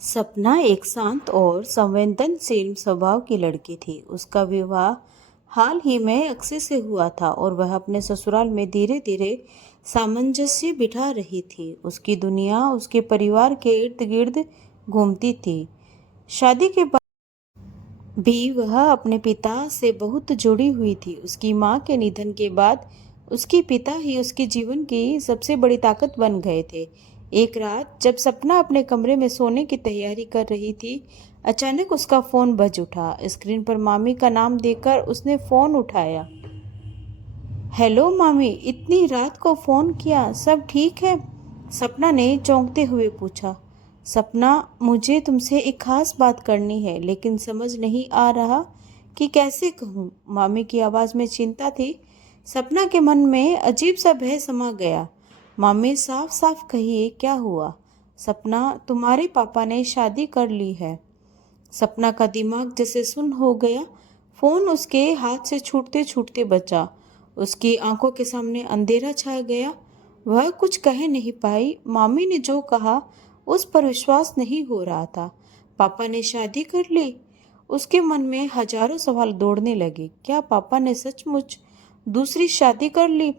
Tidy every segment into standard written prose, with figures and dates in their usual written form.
सपना एक शांत और संवेदनशील स्वभाव की लड़की थी। उसका विवाह हाल ही में अक्षय से हुआ था और वह अपने ससुराल में धीरे धीरे सामंजस्य बिठा रही थी। उसकी दुनिया उसके परिवार के इर्द गिर्द घूमती थी। शादी के बाद भी वह अपने पिता से बहुत जुड़ी हुई थी। उसकी माँ के निधन के बाद उसके पिता ही उसके जीवन की सबसे बड़ी ताकत बन गए थे। एक रात जब सपना अपने कमरे में सोने की तैयारी कर रही थी, अचानक उसका फोन बज उठा। स्क्रीन पर मामी का नाम देखकर उसने फोन उठाया। हेलो मामी, इतनी रात को फोन किया, सब ठीक है? सपना ने चौंकते हुए पूछा। सपना, मुझे तुमसे एक खास बात करनी है, लेकिन समझ नहीं आ रहा कि कैसे कहूँ। मामी की आवाज़ में चिंता थी। सपना के मन में अजीब सा भय समा गया। मामी, साफ साफ कहिए, क्या हुआ? सपना, तुम्हारे पापा ने शादी कर ली है। सपना का दिमाग जैसे सुन्न हो गया। फोन उसके हाथ से छूटते छूटते बचा। उसकी आंखों के सामने अंधेरा छा गया। वह कुछ कह नहीं पाई। मामी ने जो कहा उस पर विश्वास नहीं हो रहा था। पापा ने शादी कर ली? उसके मन में हजारों सवाल दौड़ने लगे। क्या पापा ने सचमुच दूसरी शादी कर ली?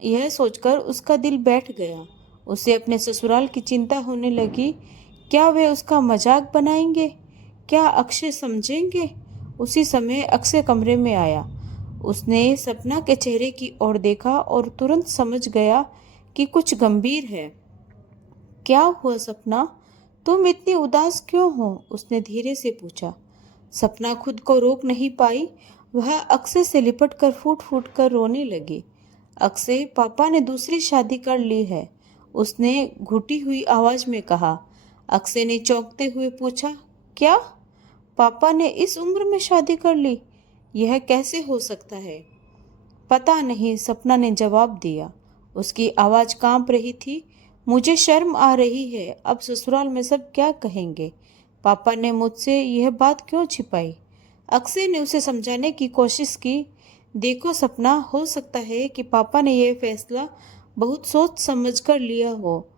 यह सोचकर उसका दिल बैठ गया। उसे अपने ससुराल की चिंता होने लगी। क्या वे उसका मजाक बनाएंगे? क्या अक्षय समझेंगे? उसी समय अक्षय कमरे में आया। उसने सपना के चेहरे की ओर देखा और तुरंत समझ गया कि कुछ गंभीर है। क्या हुआ सपना? तुम इतनी उदास क्यों हो? उसने धीरे से पूछा। सपना खुद को रोक नहीं पाई। वह अक्षय से लिपट कर फूट फूट कर रोने लगी। अक्षय, पापा ने दूसरी शादी कर ली है, उसने घुटी हुई आवाज में कहा। अक्षय ने चौंकते हुए पूछा, क्या? पापा ने इस उम्र में शादी कर ली? यह कैसे हो सकता है? पता नहीं, सपना ने जवाब दिया। उसकी आवाज़ कांप रही थी। मुझे शर्म आ रही है। अब ससुराल में सब क्या कहेंगे? पापा ने मुझसे यह बात क्यों छिपाई? अक्षय ने उसे समझाने की कोशिश की। देखो सपना, हो सकता है कि पापा ने यह फैसला बहुत सोच समझ कर लिया हो।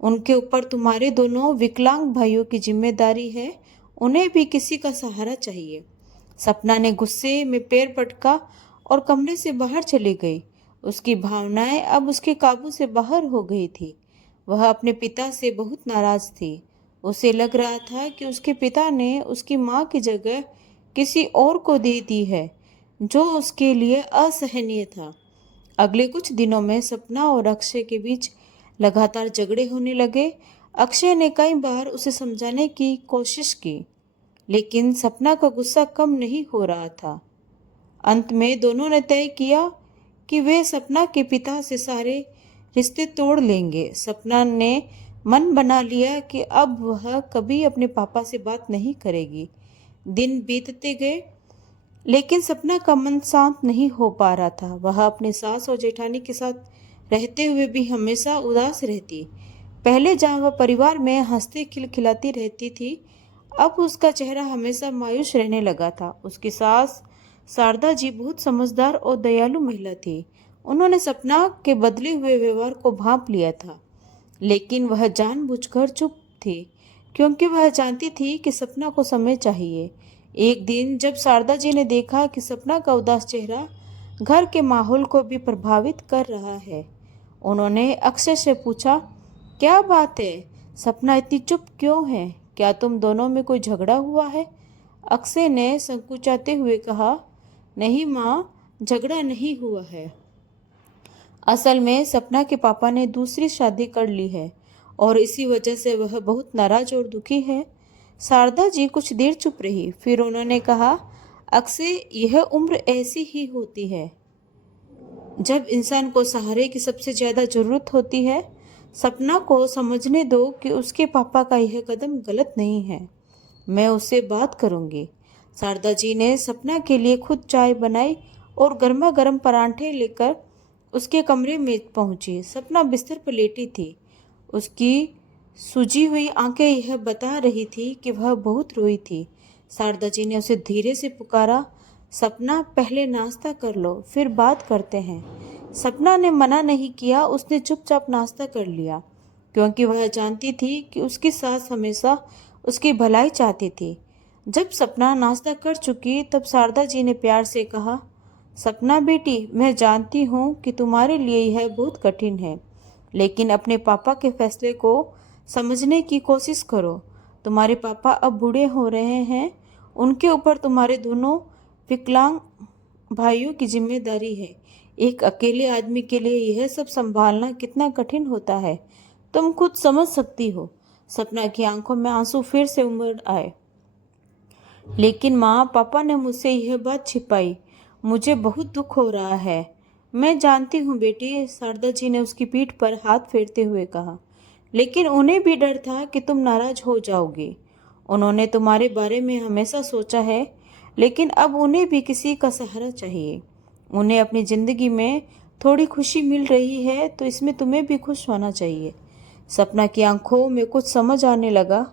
उनके ऊपर तुम्हारे दोनों विकलांग भाइयों की जिम्मेदारी है। उन्हें भी किसी का सहारा चाहिए। सपना ने गुस्से में पैर पटका और कमरे से बाहर चली गई। उसकी भावनाएं अब उसके काबू से बाहर हो गई थी। वह अपने पिता से बहुत नाराज थी। उसे लग रहा था कि उसके पिता ने उसकी माँ की जगह किसी और को दे दी है, जो उसके लिए असहनीय था। अगले कुछ दिनों में सपना और अक्षय के बीच लगातार झगड़े होने लगे। अक्षय ने कई बार उसे समझाने की कोशिश की, लेकिन सपना का गुस्सा कम नहीं हो रहा था। अंत में दोनों ने तय किया कि वे सपना के पिता से सारे रिश्ते तोड़ लेंगे। सपना ने मन बना लिया कि अब वह कभी अपने पापा से बात नहीं करेगी। दिन बीतते गए, लेकिन सपना का मन शांत नहीं हो पा रहा था। वह अपने सास और जेठानी के साथ रहते हुए भी हमेशा उदास रहती। पहले जहाँ वह परिवार में हंसती खिलखिलाती रहती थी, अब उसका चेहरा हमेशा मायूस रहने लगा था। उसकी सास शारदा जी बहुत समझदार और दयालु महिला थी। उन्होंने सपना के बदले हुए व्यवहार को भांप लिया था, लेकिन वह जानबूझकर चुप थी, क्योंकि वह जानती थी कि सपना को समय चाहिए। एक दिन जब शारदा जी ने देखा कि सपना का उदास चेहरा घर के माहौल को भी प्रभावित कर रहा है, उन्होंने अक्षय से पूछा, क्या बात है? सपना इतनी चुप क्यों है? क्या तुम दोनों में कोई झगड़ा हुआ है? अक्षय ने संकुचाते हुए कहा, नहीं माँ, झगड़ा नहीं हुआ है। असल में सपना के पापा ने दूसरी शादी कर ली है और इसी वजह से वह बहुत नाराज और दुखी है। शारदा जी कुछ देर चुप रही, फिर उन्होंने कहा, अक्षय, यह उम्र ऐसी ही होती है जब इंसान को सहारे की सबसे ज़्यादा ज़रूरत होती है। सपना को समझने दो कि उसके पापा का यह कदम गलत नहीं है। मैं उससे बात करूंगी। शारदा जी ने सपना के लिए खुद चाय बनाई और गर्मा गर्म परांठे लेकर उसके कमरे में पहुंची। सपना बिस्तर पर लेटी थी। उसकी सूजी हुई आंखें यह बता रही थी कि वह बहुत रोई थी। शारदा जी ने उसे धीरे से पुकारा, सपना, पहले नाश्ता कर लो, फिर बात करते हैं। सपना ने मना नहीं किया। उसने चुपचाप नाश्ता कर लिया, क्योंकि वह जानती थी कि उसकी सास हमेशा उसकी भलाई चाहती थी। जब सपना नाश्ता कर चुकी तब शारदा जी ने प्यार से कहा, सपना बेटी, मैं जानती हूँ कि तुम्हारे लिए यह बहुत कठिन है, लेकिन अपने पापा के फैसले को समझने की कोशिश करो। तुम्हारे पापा अब बूढ़े हो रहे हैं, उनके ऊपर तुम्हारे दोनों विकलांग भाइयों की जिम्मेदारी है। एक अकेले आदमी के लिए यह सब संभालना कितना कठिन होता है, तुम खुद समझ सकती हो। सपना की आंखों में आंसू फिर से उमड़ आए। लेकिन माँ, पापा ने मुझसे यह बात छिपाई। मुझे बहुत दुख हो रहा है। मैं जानती हूँ बेटी, शारदा जी ने उसकी पीठ पर हाथ फेरते हुए कहा। लेकिन उन्हें भी डर था कि तुम नाराज हो जाओगी। उन्होंने तुम्हारे बारे में हमेशा सोचा है, लेकिन अब उन्हें भी किसी का सहारा चाहिए। उन्हें अपनी जिंदगी में थोड़ी खुशी मिल रही है, तो इसमें तुम्हें भी खुश होना चाहिए। सपना की आंखों में कुछ समझ आने लगा।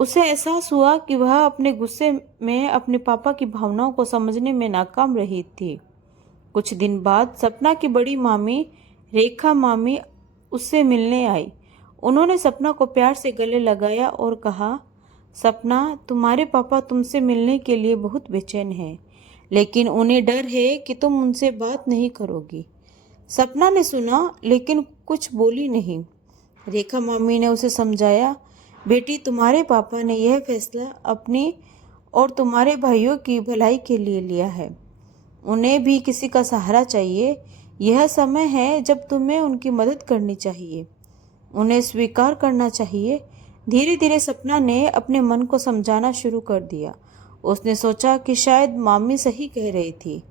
उसे एहसास हुआ कि वह अपने गुस्से में अपने पापा की भावनाओं को समझने में नाकाम रही थी। कुछ दिन बाद सपना की बड़ी मामी रेखा मामी उससे मिलने आई। उन्होंने सपना को प्यार से गले लगाया और कहा, सपना, तुम्हारे पापा तुमसे मिलने के लिए बहुत बेचैन हैं, लेकिन उन्हें डर है कि तुम उनसे बात नहीं करोगी। सपना ने सुना लेकिन कुछ बोली नहीं। रेखा मामी ने उसे समझाया, बेटी, तुम्हारे पापा ने यह फैसला अपनी और तुम्हारे भाइयों की भलाई के लिए लिया है। उन्हें भी किसी का सहारा चाहिए। यह समय है जब तुम्हें उनकी मदद करनी चाहिए, उन्हें स्वीकार करना चाहिए। धीरे धीरे सपना ने अपने मन को समझाना शुरू कर दिया। उसने सोचा कि शायद मामी सही कह रही थी।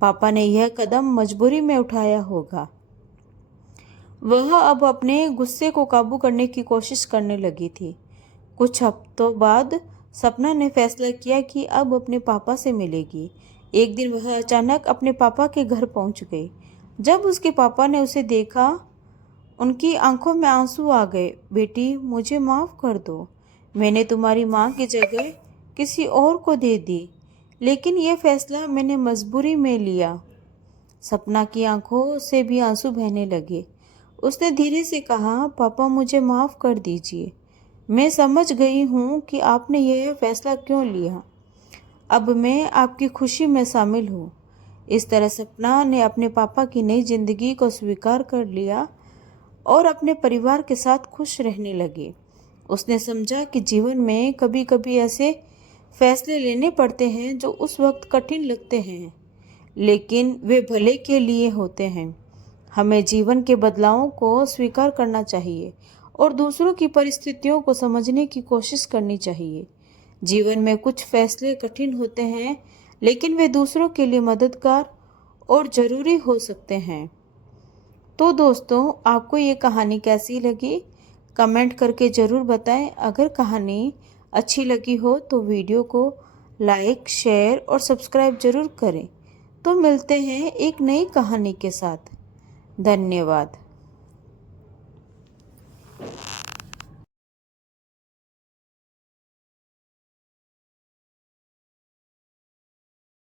पापा ने यह कदम मजबूरी में उठाया होगा। वह अब अपने गुस्से को काबू करने की कोशिश करने लगी थी। कुछ हफ्तों बाद सपना ने फैसला किया कि अब अपने पापा से मिलेगी। एक दिन वह अचानक अपने पापा के घर पहुंच गई। जब उसके पापा ने उसे देखा, उनकी आंखों में आंसू आ गए। बेटी, मुझे माफ़ कर दो। मैंने तुम्हारी माँ की जगह किसी और को दे दी, लेकिन यह फैसला मैंने मजबूरी में लिया। सपना की आंखों से भी आंसू बहने लगे। उसने धीरे से कहा, पापा, मुझे माफ़ कर दीजिए। मैं समझ गई हूँ कि आपने यह फैसला क्यों लिया। अब मैं आपकी खुशी में शामिल हूँ। इस तरह सपना ने अपने पापा की नई जिंदगी को स्वीकार कर लिया और अपने परिवार के साथ खुश रहने लगी। उसने समझा कि जीवन में कभी कभी ऐसे फैसले लेने पड़ते हैं जो उस वक्त कठिन लगते हैं, लेकिन वे भले के लिए होते हैं। हमें जीवन के बदलावों को स्वीकार करना चाहिए और दूसरों की परिस्थितियों को समझने की कोशिश करनी चाहिए। जीवन में कुछ फैसले कठिन होते हैं, लेकिन वे दूसरों के लिए मददगार और ज़रूरी हो सकते हैं। तो दोस्तों, आपको ये कहानी कैसी लगी? कमेंट करके ज़रूर बताएं। अगर कहानी अच्छी लगी हो तो वीडियो को लाइक, शेयर और सब्सक्राइब ज़रूर करें। तो मिलते हैं एक नई कहानी के साथ। धन्यवाद।